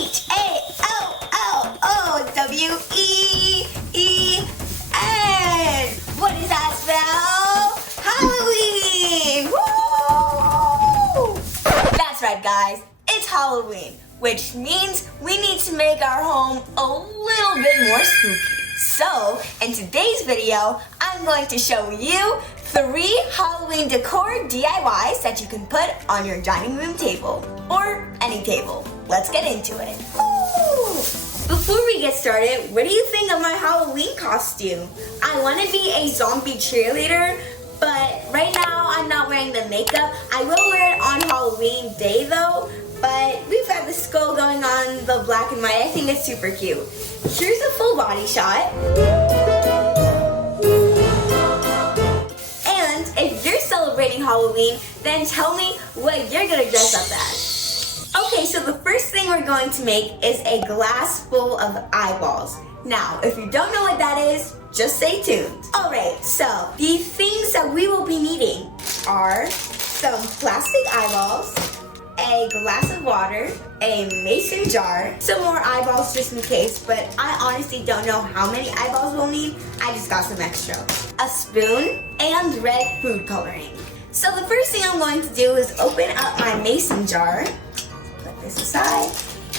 H-A-L-L-O-W-E-E-N. What does that spell? Halloween! Woo! That's right, guys. It's Halloween, which means we need to make our home a little bit more spooky. So, in today's video, I'm going to show you 3 Halloween decor DIYs that you can put on your dining room table, or any table. Let's get into it. Woo! Before we get started, what do you think of my Halloween costume? I want to be a zombie cheerleader, but right now I'm not wearing the makeup. I will wear it on Halloween day though, but we've got the skull going on, the black and white. I think it's super cute. Here's a full body shot. And if you're celebrating Halloween, then tell me what you're gonna dress up as. Okay, so the first thing we're going to make is a glass full of eyeballs. Now, if you don't know what that is, just stay tuned. Alright, so the things that we will be needing are some plastic eyeballs, a glass of water, a mason jar, some more eyeballs just in case, but I honestly don't know how many eyeballs we'll need. I just got some extra. A spoon and red food coloring. So the first thing I'm going to do is open up my mason jar, put this aside,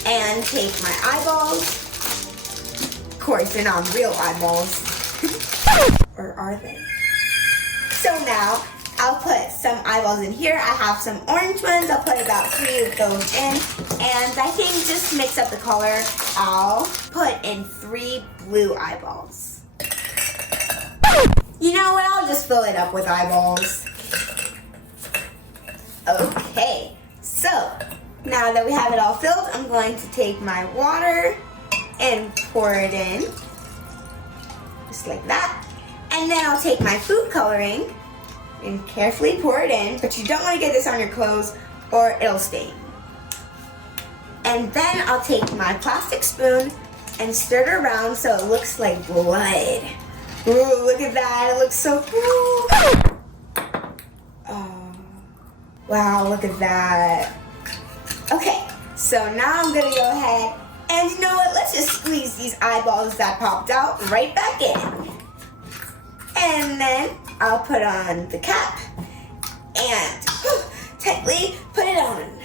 and take my eyeballs. Of course, they're not real eyeballs. Or are they? So now, I'll put some eyeballs in here. I have some orange ones. I'll put about 3 of those in. And I think just to mix up the color, I'll put in 3 blue eyeballs. You know what? I'll just fill it up with eyeballs. Okay, so now that we have it all filled, I'm going to take my water and pour it in. Just like that. And then I'll take my food coloring and carefully pour it in, but you don't want to get this on your clothes or it'll stain. And then I'll take my plastic spoon and stir it around so it looks like blood. Ooh, look at that, it looks so cool. Oh, wow, look at that. Okay, so now I'm gonna go ahead and you know what, let's just squeeze these eyeballs that popped out right back in. And then I'll put on the cap and tightly put it on.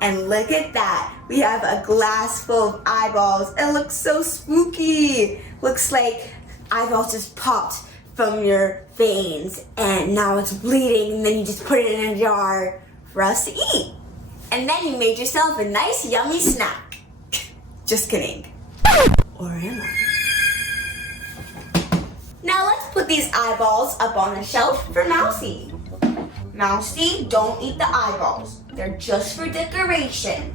And look at that. We have a glass full of eyeballs. It looks so spooky. Looks like eyeballs just popped from your veins and now it's bleeding and then you just put it in a jar for us to eat. And then you made yourself a nice yummy snack. Just kidding. Or am I? Now let's put these eyeballs up on the shelf for Mousy. Mousy, don't eat the eyeballs. They're just for decoration.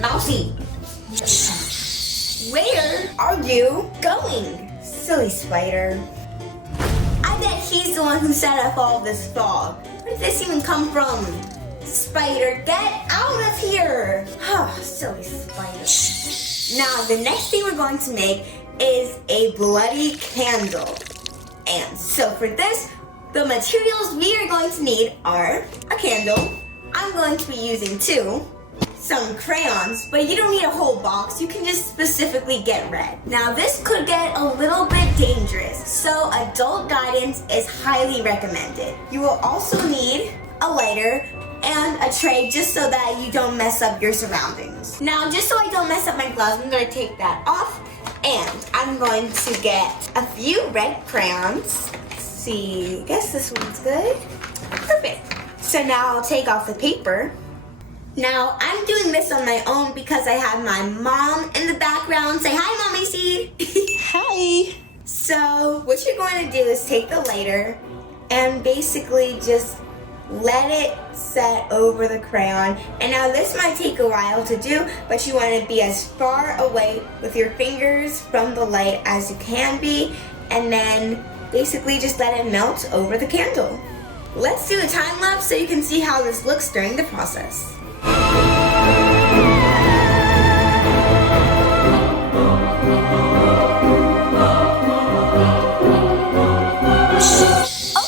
Mousy, where are you going? Silly spider. I bet he's the one who set up all this fog. Where did this even come from? Spider, get out of here! Oh, silly spider. Now, the next thing we're going to make is a bloody candle. And so for this, the materials we are going to need are a candle. I'm going to be using 2. Some crayons, but you don't need a whole box. You can just specifically get red. Now, this could get a little bit dangerous, so adult guidance is highly recommended. You will also need a lighter and a tray just so that you don't mess up your surroundings. Now, just so I don't mess up my gloves, I'm gonna take that off and I'm going to get a few red crayons. Let's see, I guess this one's good. Perfect. So now I'll take off the paper. Now, I'm doing this on my own because I have my mom in the background. Say hi, Mommy Seed. Hi. So, what you're going to do is take the lighter and basically just let it set over the crayon. And now this might take a while to do, but you want to be as far away with your fingers from the light as you can be, and then basically just let it melt over the candle. Let's do a time lapse so you can see how this looks during the process.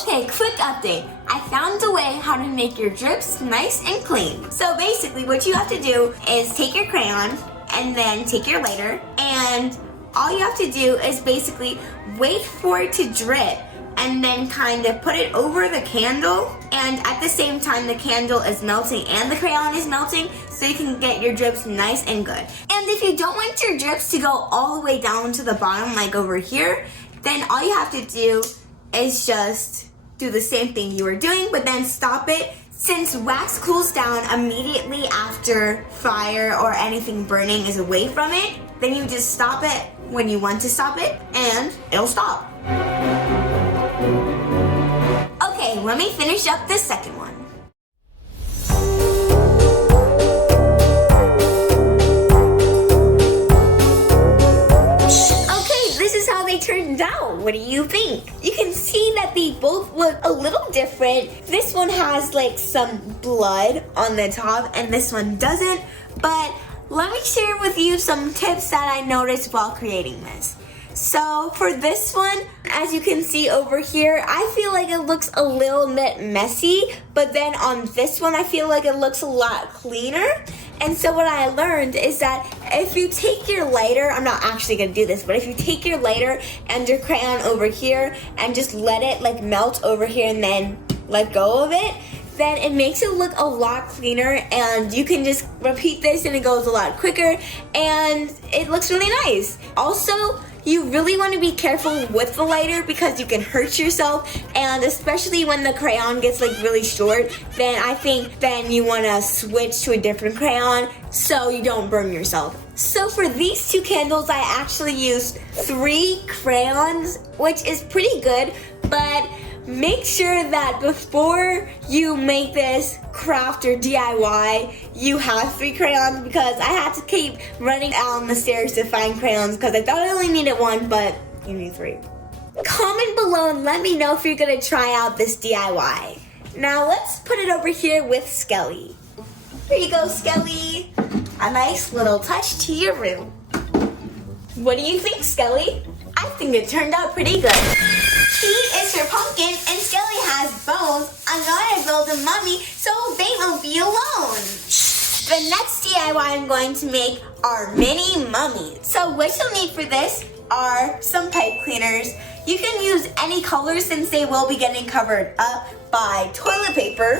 Okay, quick update. I I found a way how to make your drips nice and clean. So basically what you have to do is take your crayon and then take your lighter, and all you have to do is basically wait for it to drip and then kind of put it over the candle, and at the same time the candle is melting and the crayon is melting, so you can get your drips nice and good. And if you don't want your drips to go all the way down to the bottom like over here, then all you have to do is just do the same thing you were doing, but then stop it. Since wax cools down immediately after fire or anything burning is away from it, then you just stop it when you want to stop it and it'll stop. Okay, let me finish up the second one. Okay, this is how they turned out. What do you think? You can see that they both look a little different. This one has like some blood on the top and this one doesn't, but let me share with you some tips that I noticed while creating this. So for this one, as you can see over here, I feel like it looks a little bit messy, but then on this one, I feel like it looks a lot cleaner. And so what I learned is that if you take your lighter, I'm not actually gonna do this, but if you take your lighter and your crayon over here and just let it like melt over here and then let go of it, then it makes it look a lot cleaner, and you can just repeat this and it goes a lot quicker and it looks really nice. Also, you really want to be careful with the lighter because you can hurt yourself, and especially when the crayon gets like really short, then I think then you want to switch to a different crayon so you don't burn yourself. So for these two candles, I actually used 3 crayons, which is pretty good, but make sure that before you make this craft or DIY, you have 3 crayons, because I had to keep running down the stairs to find crayons because I thought I only needed 1, but you need 3. Comment below and let me know if you're gonna try out this DIY. Now let's put it over here with Skelly. Here you go, Skelly. A nice little touch to your room. What do you think, Skelly? I think it turned out pretty good. She is her pumpkin and Skelly has bones. I'm gonna build a mummy so they won't be alone. The next DIY I'm going to make are mini mummies. So what you'll need for this are some pipe cleaners. You can use any color since they will be getting covered up by toilet paper,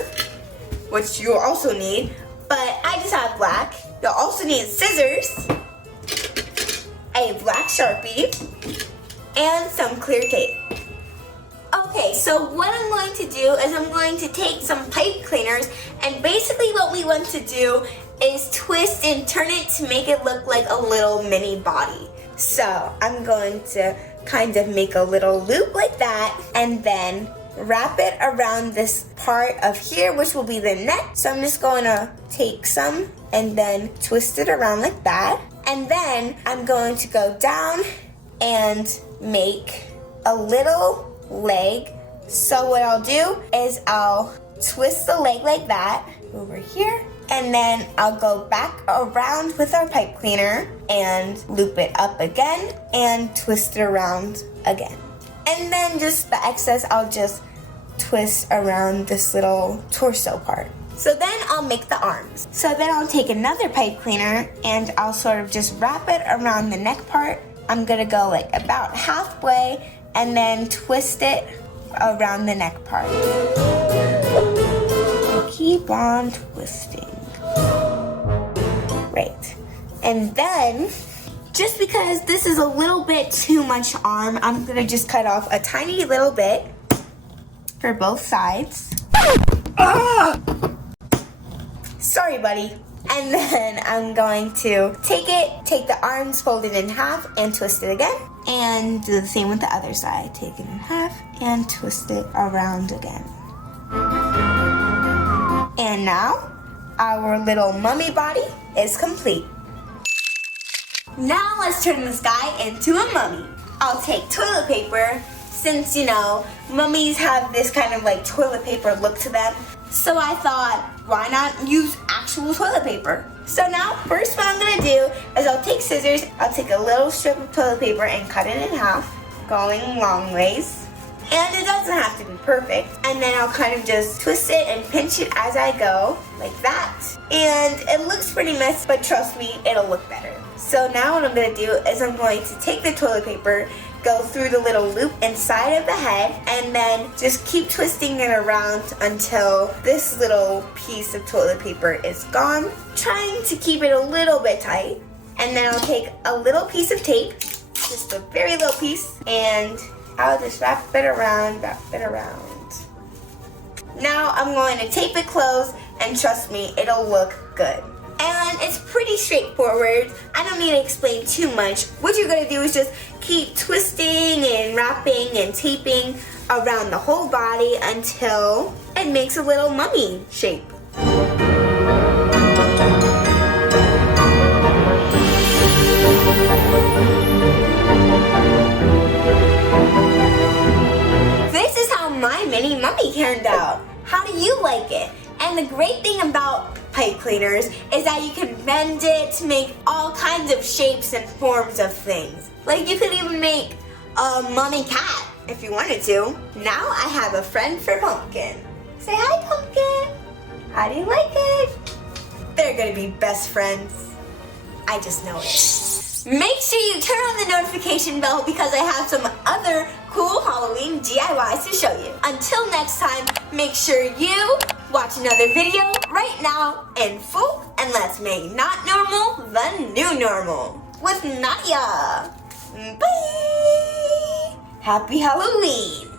which you'll also need, but I just have black. You'll also need scissors, a black Sharpie, and some clear tape. Okay, so what I'm going to do is I'm going to take some pipe cleaners, and basically what we want to do is twist and turn it to make it look like a little mini body. So I'm going to kind of make a little loop like that and then wrap it around this part of here, which will be the neck. So I'm just going to take some and then twist it around like that. And then I'm going to go down and make a little leg. So what I'll do is I'll twist the leg like that over here, and then I'll go back around with our pipe cleaner and loop it up again and twist it around again. And then just the excess I'll just twist around this little torso part. So then I'll make the arms. So then I'll take another pipe cleaner and I'll sort of just wrap it around the neck part. I'm gonna go like about halfway and then twist it around the neck part. Keep on twisting. Great. And then, just because this is a little bit too much arm, I'm gonna just cut off a tiny little bit for both sides. Ah! Sorry, buddy. And then I'm going to take the arms, fold it in half, and twist it again. And do the same with the other side. Take it in half and twist it around again. And now, our little mummy body is complete. Now let's turn this guy into a mummy. I'll take toilet paper, since, you know, mummies have this kind of like toilet paper look to them. So I thought, why not use actual toilet paper? So now, first what I'm gonna do is I'll take scissors, I'll take a little strip of toilet paper and cut it in half, going long ways. And it doesn't have to be perfect. And then I'll kind of just twist it and pinch it as I go, like that. And it looks pretty messy, but trust me, it'll look better. So now what I'm going to do is I'm going to take the toilet paper, go through the little loop inside of the head, and then just keep twisting it around until this little piece of toilet paper is gone. Trying to keep it a little bit tight. And then I'll take a little piece of tape, just a very little piece, and I'll just wrap it around. Now I'm going to tape it closed, and trust me, it'll look good. And it's pretty straightforward. I don't need to explain too much. What you're gonna do is just keep twisting and wrapping and taping around the whole body until it makes a little mummy shape. This is how my mini mummy turned out. How do you like it? And the great thing about pipe cleaners is that you can bend it to make all kinds of shapes and forms of things. Like you could even make a mummy cat if you wanted to. Now I have a friend for Pumpkin. Say hi, Pumpkin. How do you like it? They're gonna be best friends. I just know it. Make sure you turn on the notification bell because I have some other cool Halloween DIYs to show you. Until next time, make sure you watch another video right now in full, and let's make not normal the new normal with Nadia. Bye! Happy Halloween!